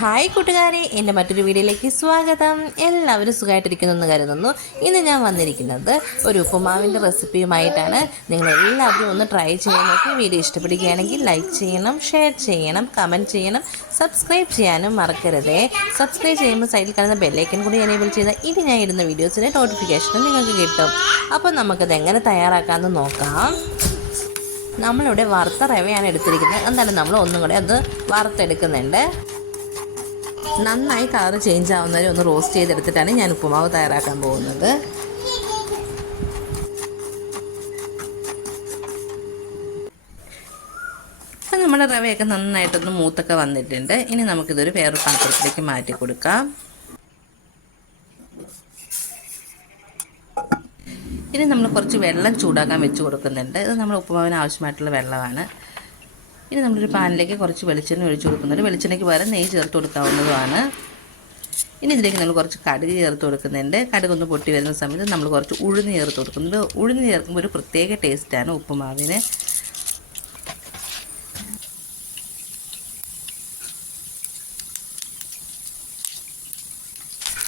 Hi കൂട്ടുകാരെ. എന്റെ മറ്റൊരു വീഡിയോയിലേക്ക് സ്വാഗതം. എല്ലാവരും സുഖമായിട്ടിരിക്കുന്നെന്ന് കരുതുന്നു. ഇന്ന് ഞാൻ വന്നിരിക്കുന്നത് ഒരു ഉപ്പുമാവിന്റെ റെസിപ്പിയുമായിട്ടാണ്. നിങ്ങൾ എല്ലാവരും ഒന്ന് ട്രൈ ചെയ്യാൻ നോക്കി. വീഡിയോ ഇഷ്ടപ്പെടുകയാണെങ്കിൽ ലൈക്ക് ചെയ്യണം ഷെയർ ചെയ്യണം കമന്റ് ചെയ്യണം സബ്സ്ക്രൈബ് ചെയ്യാനും മറക്കരുതേ. സബ്സ്ക്രൈബ് ചെയ്യുമ്പോൾ സൈഡിൽ കാണുന്ന ബെല്ലൈക്കൻ കൂടി എനേബിൾ ചെയ്താൽ ഇനി ഞാൻ ഇടുന്ന വീഡിയോസിന്റെ നോട്ടിഫിക്കേഷൻ നിങ്ങൾക്ക് കിട്ടും. അപ്പോൾ നമുക്കത് എങ്ങനെ തയ്യാറാക്കാമെന്ന് നോക്കാം. നമ്മളിവിടെ വറുത്ത റവയാണ് എടുത്തിരിക്കുന്നത്. എന്തായാലും നമ്മൾ ഒന്നും കൂടെ അത് വറുത്തെടുക്കുന്നുണ്ട്. നന്നായി കളർ ചേഞ്ച് ആവുന്നവരെ ഒന്ന് റോസ്റ്റ് ചെയ്തെടുത്തിട്ടാണ് ഞാൻ ഉപ്പുമാവ് തയ്യാറാക്കാൻ പോകുന്നത്. അപ്പം നമ്മുടെ റവയൊക്കെ നന്നായിട്ടൊന്ന് മൂത്തൊക്കെ വന്നിട്ടുണ്ട്. ഇനി നമുക്കിതൊരു വേറൊരു പാത്രത്തിലേക്ക് മാറ്റി കൊടുക്കാം. ഇനി നമ്മൾ കുറച്ച് വെള്ളം ചൂടാക്കാൻ വെച്ച് കൊടുക്കുന്നുണ്ട്. ഇത് നമ്മൾ ഉപ്പുമാവിന് ആവശ്യമായിട്ടുള്ള വെള്ളമാണ്. ഇനി നമ്മളൊരു പാനിലേക്ക് കുറച്ച് വെളിച്ചെണ്ണ ഒഴിച്ചു കൊടുക്കുന്നുണ്ട്. വെളിച്ചെണ്ണയ്ക്ക് പകരം നെയ്യ് ചേർത്ത് കൊടുക്കാവുന്നതുമാണ്. ഇനി ഇതിലേക്ക് നമ്മൾ കുറച്ച് കടുക് ചേർത്ത് കൊടുക്കുന്നുണ്ട്. കടുക് ഒന്ന് പൊട്ടി വരുന്ന സമയത്ത് നമ്മൾ കുറച്ച് ഉഴുന്ന് ചേർത്ത് കൊടുക്കുന്നുണ്ട്. ഉഴുന്ന് ചേർക്കുമ്പോൾ ഒരു പ്രത്യേക ടേസ്റ്റാണ് ഉപ്പുമാവിന്.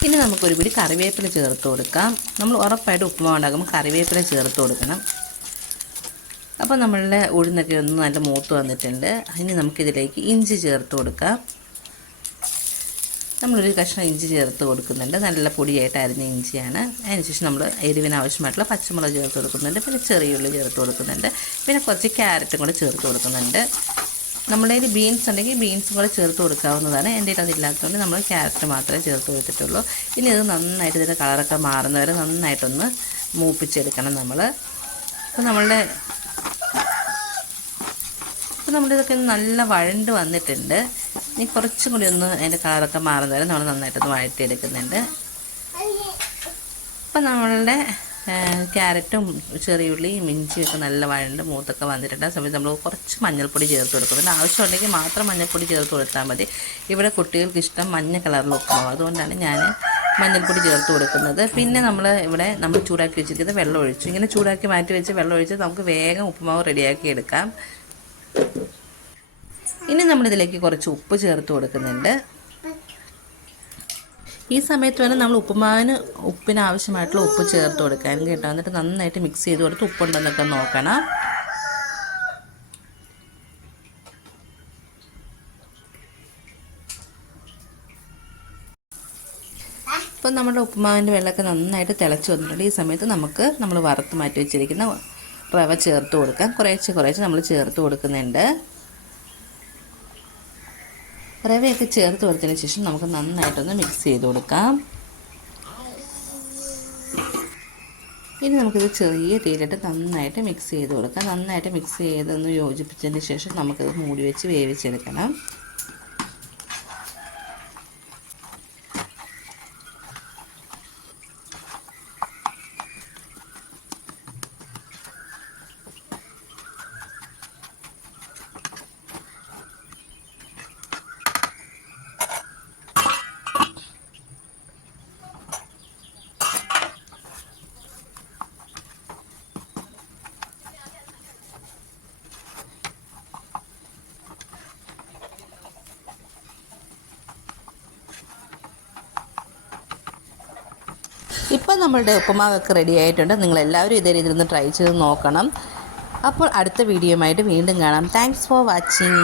ഇനി നമുക്കൊരു പിടി കറിവേപ്പില ചേർത്ത് കൊടുക്കാം. നമ്മൾ ഉറപ്പായിട്ട് ഉപ്പുമാവ് ഉണ്ടാക്കുമ്പോൾ കറിവേപ്പില ചേർത്ത് കൊടുക്കണം. അപ്പോൾ നമ്മളുടെ ഉഴുന്നൊക്കെ ഒന്ന് നല്ല മൂത്ത് വന്നിട്ടുണ്ട്. ഇനി നമുക്കിതിലേക്ക് ഇഞ്ചി ചേർത്ത് കൊടുക്കാം. നമ്മളൊരു കഷ്ണം ഇഞ്ചി ചേർത്ത് കൊടുക്കുന്നുണ്ട്. നല്ല പൊടിയായിട്ട് അരിഞ്ഞ ഇഞ്ചിയാണ്. അതിനുശേഷം നമ്മൾ എരിവിന് ആവശ്യമായിട്ടുള്ള പച്ചമുളക് ചേർത്ത് കൊടുക്കുന്നുണ്ട്. പിന്നെ ചെറിയ ഉള്ളി ചേർത്ത് കൊടുക്കുന്നുണ്ട്. പിന്നെ കുറച്ച് ക്യാരറ്റും കൂടെ ചേർത്ത് കൊടുക്കുന്നുണ്ട്. നമ്മുടെ കയ്യിൽ ബീൻസ് ഉണ്ടെങ്കിൽ ബീൻസും കൂടെ ചേർത്ത് കൊടുക്കാവുന്നതാണ്. എന്റെ കയ്യിൽ അതില്ലാത്തതുകൊണ്ട് നമ്മൾ ക്യാരറ്റ് മാത്രമേ ചേർത്ത് കൊടുത്തിട്ടുള്ളൂ. ഇനി ഇത് നന്നായിട്ട് ഇതിന്റെ കളറൊക്കെ മാറുന്നവരെ നന്നായിട്ടൊന്ന് മൂപ്പിച്ചെടുക്കണം നമ്മൾ അപ്പോൾ നമ്മളുടെ അപ്പോൾ നമ്മുടെ ഇതൊക്കെ നല്ല വഴണ്ട് വന്നിട്ടുണ്ട്. ഇനി കുറച്ചും കൂടി ഒന്ന് അതിന്റെ കളറൊക്കെ മാറുന്ന വരെ നമ്മൾ നന്നായിട്ടൊന്ന് വഴറ്റിയെടുക്കുന്നുണ്ട്. അപ്പം നമ്മളുടെ ക്യാരറ്റും ചെറിയുള്ളിയും ഒക്കെ നല്ല വഴണ്ട് മൂത്തൊക്കെ വന്നിട്ടുണ്ട്. ആ സമയത്ത് നമ്മൾ കുറച്ച് മഞ്ഞൾപ്പൊടി ചേർത്ത് കൊടുക്കുന്നുണ്ട്. ആവശ്യമുണ്ടെങ്കിൽ മാത്രം മഞ്ഞൾപ്പൊടി ചേർത്ത് കൊടുത്താൽ മതി. ഇവിടെ കുട്ടികൾക്ക് ഇഷ്ടം മഞ്ഞ കളറിൽ ഉപ്പുമാവ്. അതുകൊണ്ടാണ് ഞാൻ മഞ്ഞൾപ്പൊടി ചേർത്ത് കൊടുക്കുന്നത്. പിന്നെ നമ്മൾ ഇവിടെ നമ്മൾ ചൂടാക്കി വെച്ചിരിക്കുന്നത് വെള്ളം ഒഴിച്ചു. ഇങ്ങനെ ചൂടാക്കി മാറ്റി വെച്ച് വെള്ളം ഒഴിച്ച് നമുക്ക് വേഗം ഉപ്പുമാവ് റെഡിയാക്കി എടുക്കാം. ഇനി നമ്മളിതിലേക്ക് കുറച്ച് ഉപ്പ് ചേർത്ത് കൊടുക്കുന്നുണ്ട്. ഈ സമയത്ത് വേണം നമ്മൾ ഉപ്പുമാവിന് ഉപ്പിന് ആവശ്യമായിട്ടുള്ള ഉപ്പ് ചേർത്ത് കൊടുക്കാൻ കേട്ടോ. എന്നിട്ട് നന്നായിട്ട് മിക്സ് ചെയ്ത് കൊടുത്ത് ഉപ്പുണ്ടെന്നൊക്കെ നോക്കണം. ഇപ്പം നമ്മുടെ ഉപ്പുമാവിന്റെ വെള്ളമൊക്കെ നന്നായിട്ട് തിളച്ച് വന്നിട്ടുണ്ട്. ഈ സമയത്ത് നമുക്ക് നമ്മൾ വറുത്ത് മാറ്റി വെച്ചിരിക്കുന്ന റവ ചേർത്ത് കൊടുക്കാം. കുറേശ്ശെ കുറേശ്ശെ നമ്മൾ ചേർത്ത് കൊടുക്കുന്നുണ്ട്. റവയൊക്കെ ചേർത്ത് കൊടുത്തതിന് ശേഷം നമുക്ക് നന്നായിട്ടൊന്ന് മിക്സ് ചെയ്ത് കൊടുക്കാം. ഇനി നമുക്കിത് ചെറിയ തീയിലിട്ട് നന്നായിട്ട് മിക്സ് ചെയ്ത് കൊടുക്കാം. നന്നായിട്ട് മിക്സ് ചെയ്തൊന്ന് യോജിപ്പിച്ചതിന് ശേഷം നമുക്കിത് മൂടി വെച്ച് വേവിച്ചെടുക്കണം. ഇപ്പോൾ നമ്മളുടെ ഉപ്പുമാവൊക്കെ റെഡി ആയിട്ടുണ്ട്. നിങ്ങളെല്ലാവരും ഇതേ രീതിയിൽ ഒന്ന് ട്രൈ ചെയ്ത് നോക്കണം. അപ്പോൾ അടുത്ത വീഡിയോയുമായിട്ട് വീണ്ടും കാണാം. Thanks for watching